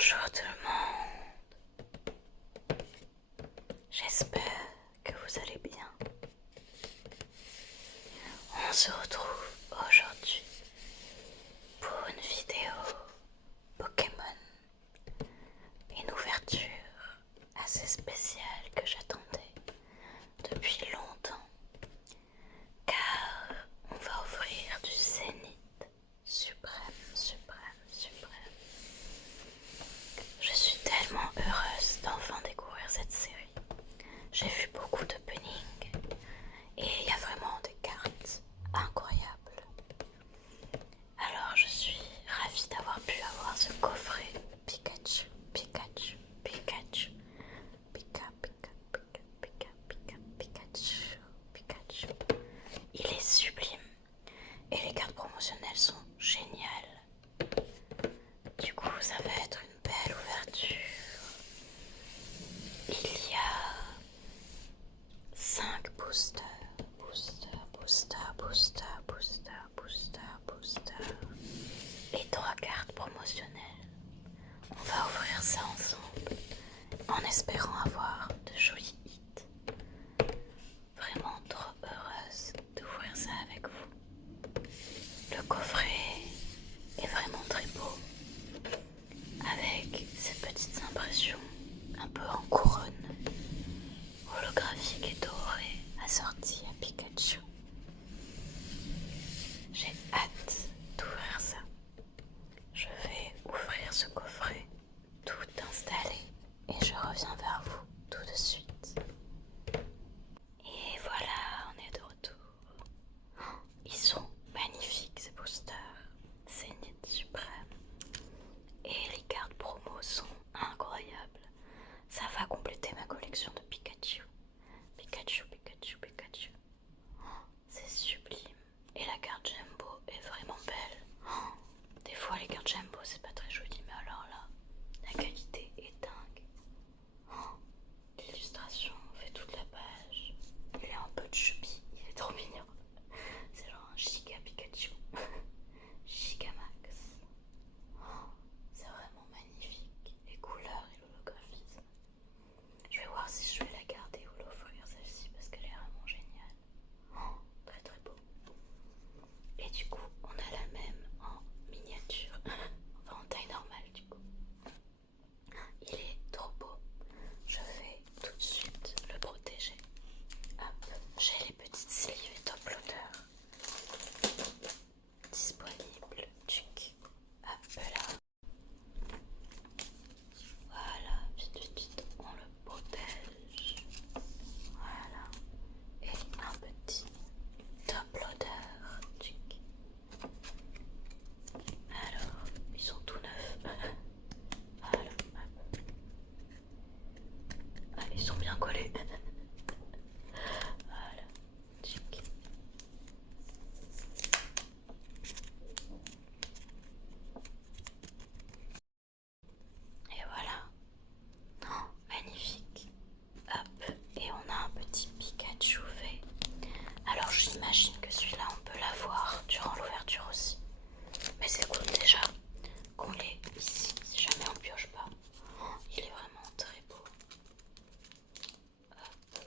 Bonjour tout le monde, j'espère que vous allez bien. On se retrouve aujourd'hui pour une vidéo Pokémon, une ouverture assez spéciale que j'attendais depuis longtemps, car on va ouvrir du Zénith suprême. Je suis tellement heureuse d'enfin découvrir cette série. J'ai vu beaucoup d'openings et il y a vraiment des cartes incroyables. Alors je suis ravie d'avoir pu avoir ce coffret Pikachu. Il est sublime et les cartes promotionnelles sont géniales. Du coup, ça va être une belle ouverture. Il y a 5 boosters et 3 cartes promotionnelles. On va ouvrir ça ensemble en espérant avoir de jolis hits. Vraiment trop heureuse d'ouvrir ça avec vous. Le coffret est vraiment très beau, avec ces petites impressions un peu en couronne, holographique et dorée, assortie à Pikachu. J'ai hâte d'ouvrir ça. Je vais ouvrir ce coffret, tout installé, et je reviens vers vous tout de suite. Et voilà, on est de retour. Ils sont magnifiques ces boosters, Zénith suprême. Et les cartes promo sont incroyables. Ça va compléter ma collection de Pikachu. C'est sublime. Et la carte Jumbo est vraiment belle. Des fois les cartes Jumbo c'est pas très joli, mais alors là, la qualité est dingue. L'illustration fait toute la page. Il est un peu chubby, il est trop mignon. C'est genre un giga Pikachu. Gigamax. C'est vraiment magnifique. Les couleurs et l'holographisme. Je vais voir si je vais la garder ou l'offrir celle-ci parce qu'elle est vraiment géniale. Très très beau. Et du coup, on a la même en miniature. Enfin en taille normale du coup. Il est trop beau. Je vais tout de suite le protéger. Hop, j'ai les petites sleeves et top loader disponibles. Tchic. Hop là. Voilà, vite, on le protège. Voilà. Et un petit top loader. Tchic. Alors, ils sont tout neufs. Voilà. Ah, ils sont bien collés. Voilà. Tchic. Et voilà. Oh, magnifique. Hop. Et on a un petit Pikachu V. Alors j'imagine que celui-là on peut l'avoir durant l'ouverture aussi. Mais c'est cool déjà qu'on l'ait ici, si jamais on pioche pas. Oh, il est vraiment très beau. Hop.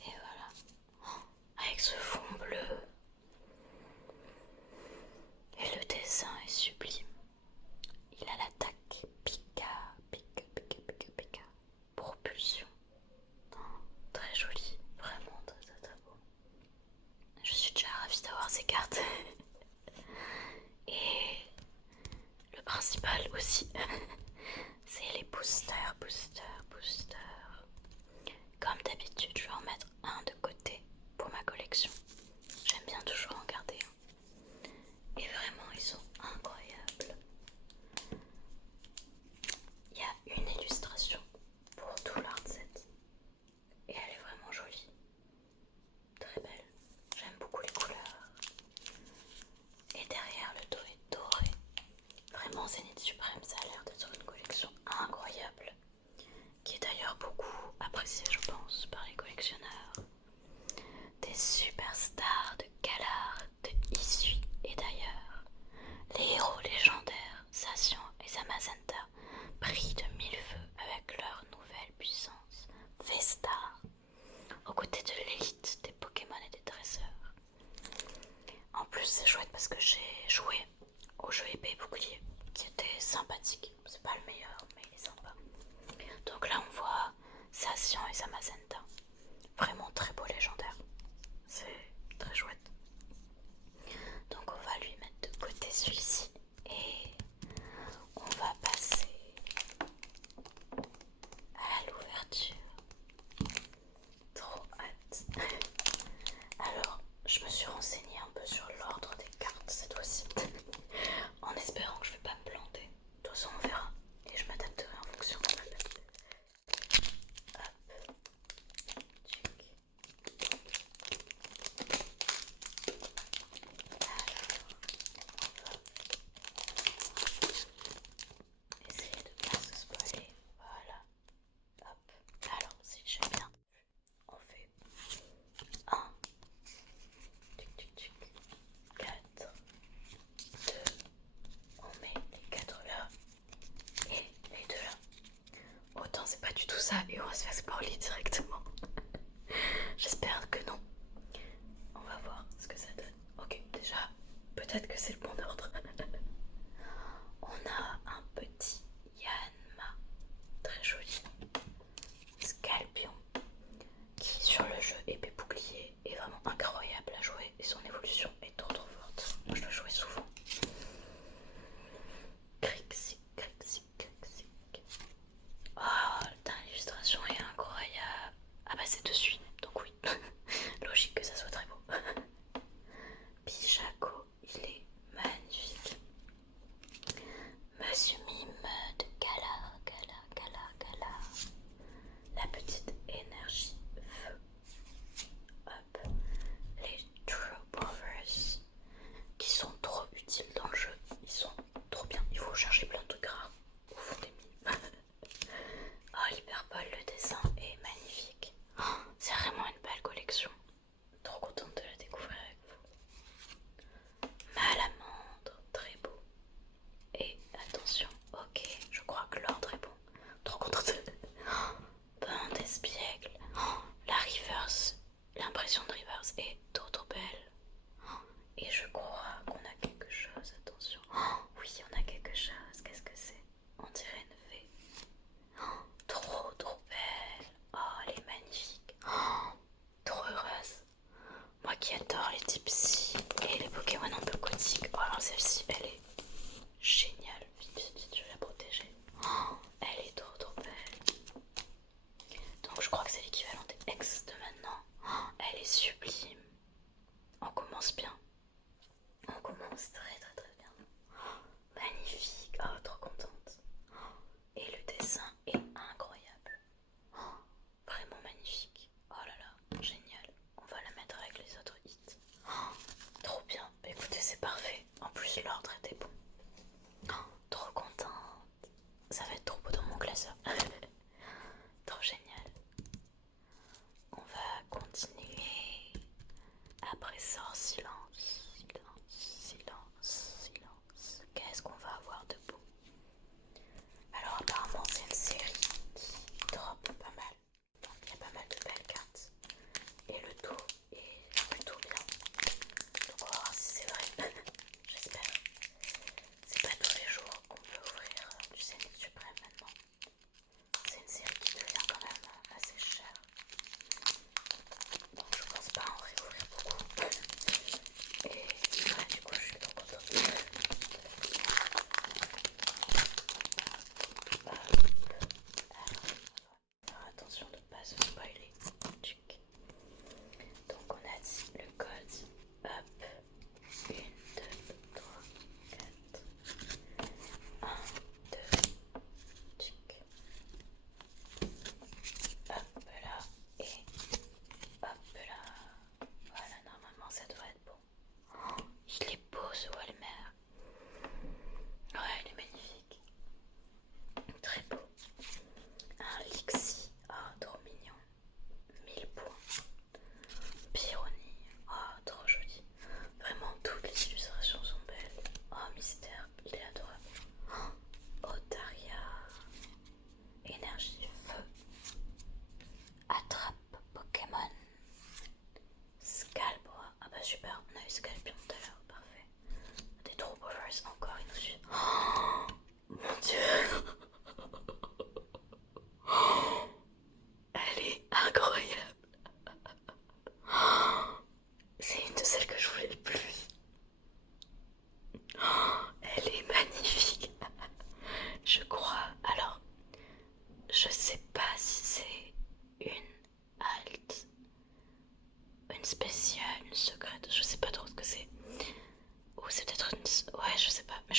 Et voilà. Oh, avec ce fond bleu. Et le dessin est sublime. Il a l'attaque Pika. Propulsion. Oh, très joli. Vraiment très beau. Je suis déjà ravie d'avoir ces cartes. Et le principal aussi, c'est les boosters. Comme d'habitude, je vais en mettre un de côté pour ma collection. J'aime bien toujours en garder un. Et vraiment, ils sont incroyables. Il y a une illustration pour tout l'art set. Et elle est vraiment jolie. Très belle. J'aime beaucoup les couleurs. Et derrière, le dos est doré. Vraiment, Zénith Suprême, ça a l'air d'être une collection incroyable. Qui est d'ailleurs beaucoup appréciée, je pense, par les collectionneurs. Des superstars de Galar, de Isui et d'ailleurs, les héros légendaires au jeu épée et bouclier qui était sympathique. C'est pas le meilleur, mais il est sympa. Donc là, on voit Zacian et Zamazenta. Vraiment très beau légendaire. C'est très chouette. Donc on va lui mettre de côté celui-ci et on va passer à l'ouverture. Trop hâte. Alors, je me suis renseignée un peu sur l'ordre des cartes cette fois-ci, en espérant que je vais pas me planter. De toute façon, on verra et je m'adapterai en fonction. Hop. Tchic.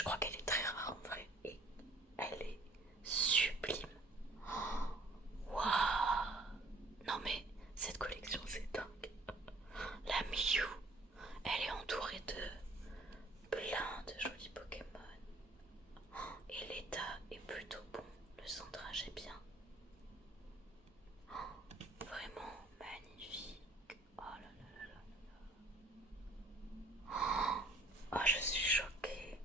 crois qu'elle est très rare en vrai. Et elle est sublime. Waouh! Non mais cette collection c'est dingue. La Miyu, elle est entourée de plein de jolis Pokémon. Et l'état est plutôt bon, le centrage est bien. Vraiment magnifique. Oh là là là là là. Oh, je suis choquée.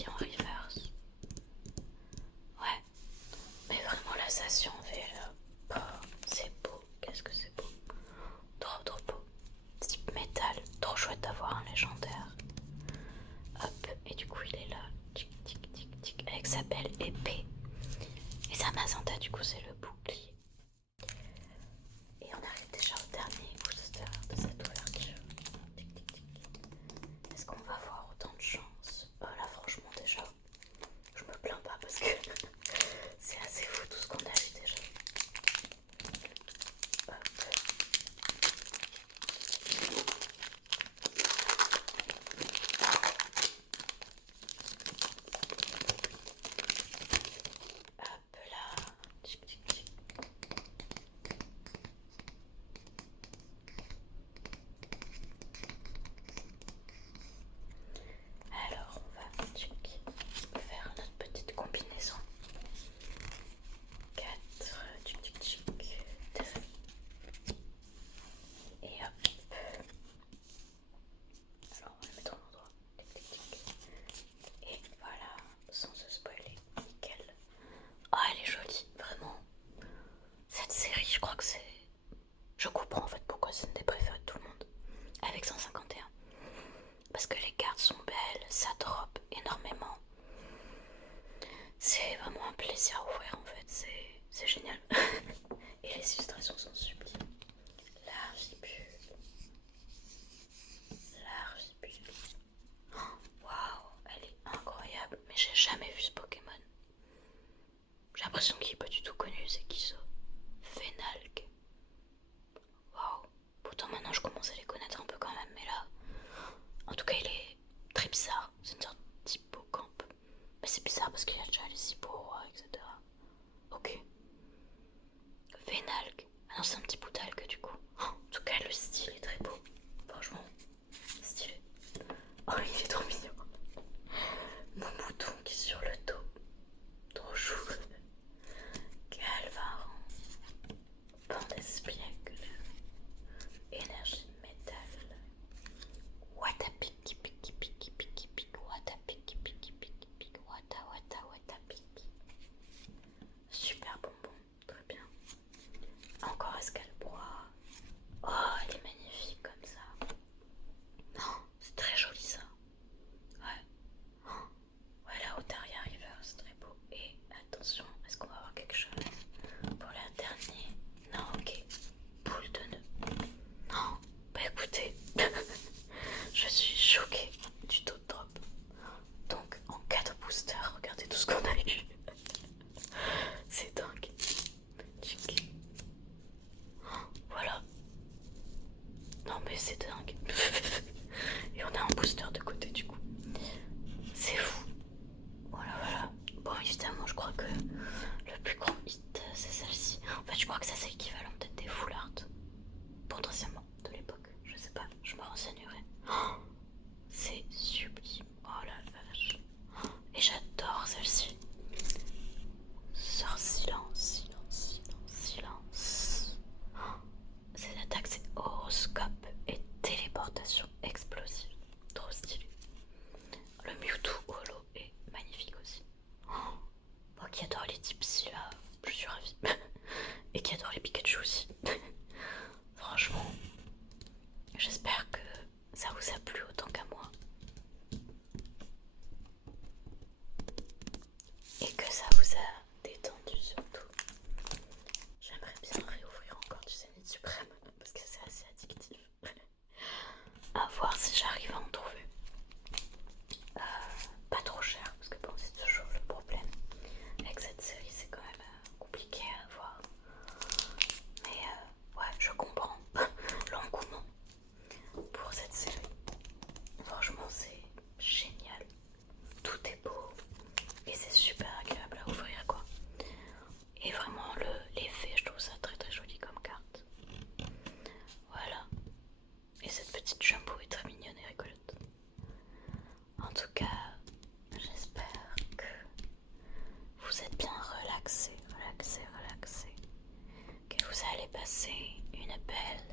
aussi en reverse. Ouais, mais vraiment là ça survit là. Oh, c'est beau, qu'est-ce que c'est beau. Trop beau. Type métal, trop chouette d'avoir un légendaire. Hop, et du coup il est là. Tic tic tic tic avec sa belle épée. Et sa Mazanta du coup c'est le bouclier. Et on arrive déjà au dernier booster de cette ouverture. Tic tic tic. Est-ce qu'on va avoir autant de chance? Là franchement déjà, je me plains pas parce que c'est assez fou tout ce qu'on a eu déjà. Hop. Hop là. Tic tic tic. Alors on va faire notre petite combinaison. 4, tic tic tic, 2, et hop. Alors on va le mettre en endroit, tic tic tic, et voilà, sans se spoiler, nickel. Oh elle est jolie, vraiment. Cette série je crois que c'est... Je comprends en fait pourquoi c'est une des préférées de tout le monde, avec 151. Parce que les cartes sont belles, ça drop énormément. C'est vraiment un plaisir à ouvrir en fait, c'est génial. Et les illustrations sont sublimes. L'archipel. L'archipel. Waouh, elle est incroyable. Mais j'ai jamais vu ce Pokémon. J'ai l'impression qu'il est pas du tout connu, c'est qui ça? Fenalk. Waouh. Pourtant maintenant je commence à les connaître un peu quand même, mais là... En tout cas il est très bizarre. C'est une sorte d'hippocampe. Mais c'est bizarre parce qu'il y a déjà les hippos, etc. Ok. Fenalk. Ah non, c'est un petit bout d'algue du coup. En tout cas, le style est très beau. Franchement, stylé. Oh, il est trop mignon. Mon bouton qui est sur le dos. Trop chou. Galvaran. Pandespiègle. Énergie métal. Watapiki piki piki piki piki. Watapiki piki piki piki. Watapiki. Super bonbon. Très bien. Encore Escalbrois. Oh, elle est magnifique comme ça. Oh, c'est très joli ça. Ouais. Oh, voilà, Otaria River, c'est très beau. Et attention, est-ce qu'on va avoir quelque chose pour la dernière? Non, ok. Boule de nœud. Non, bah écoutez, je suis choquée du taux de drop. Donc, en 4 boosters, regardez tout ce qu'on a eu. C'est dingue. Chic. Voilà. Non mais c'est dingue. Et on a un booster de côté du coup. C'est fou. Voilà. Bon évidemment je crois que le plus grand hit c'est celle-ci. En fait je crois que ça c'est l'équivalent peut-être des full art. Potentiellement de l'époque. Je sais pas, je me renseignerai. Oh, c'est sublime. Oh la vache. Et j'adore celle-ci. Sors silence. Cette attaque c'est horoscope et téléportation explosive. Trop stylé. Le Mewtwo holo est magnifique aussi. Oh, moi qui adore les types si là, je suis ravie. Et qui adore les Pikachu aussi. Franchement, j'espère que ça vous a plu autant qu'à moi. Et que ça vous a détendu surtout. J'aimerais bien réouvrir encore du Zénith Suprême parce que c'est assez addictif. À voir si j'arrive à en trouver. Pas trop cher parce que bon c'est toujours le problème. Avec cette série c'est quand même compliqué à avoir. Mais ouais je comprends l'engouement pour cette série. Franchement c'est génial. Tout est beau et c'est super agréable à ouvrir quoi. Et vraiment l'effet je trouve ça très très joli comme carte. Voilà. Et cette petite jumbo est très mignonne et rigolote. En tout cas, j'espère que vous êtes bien relaxés, que vous allez passer une belle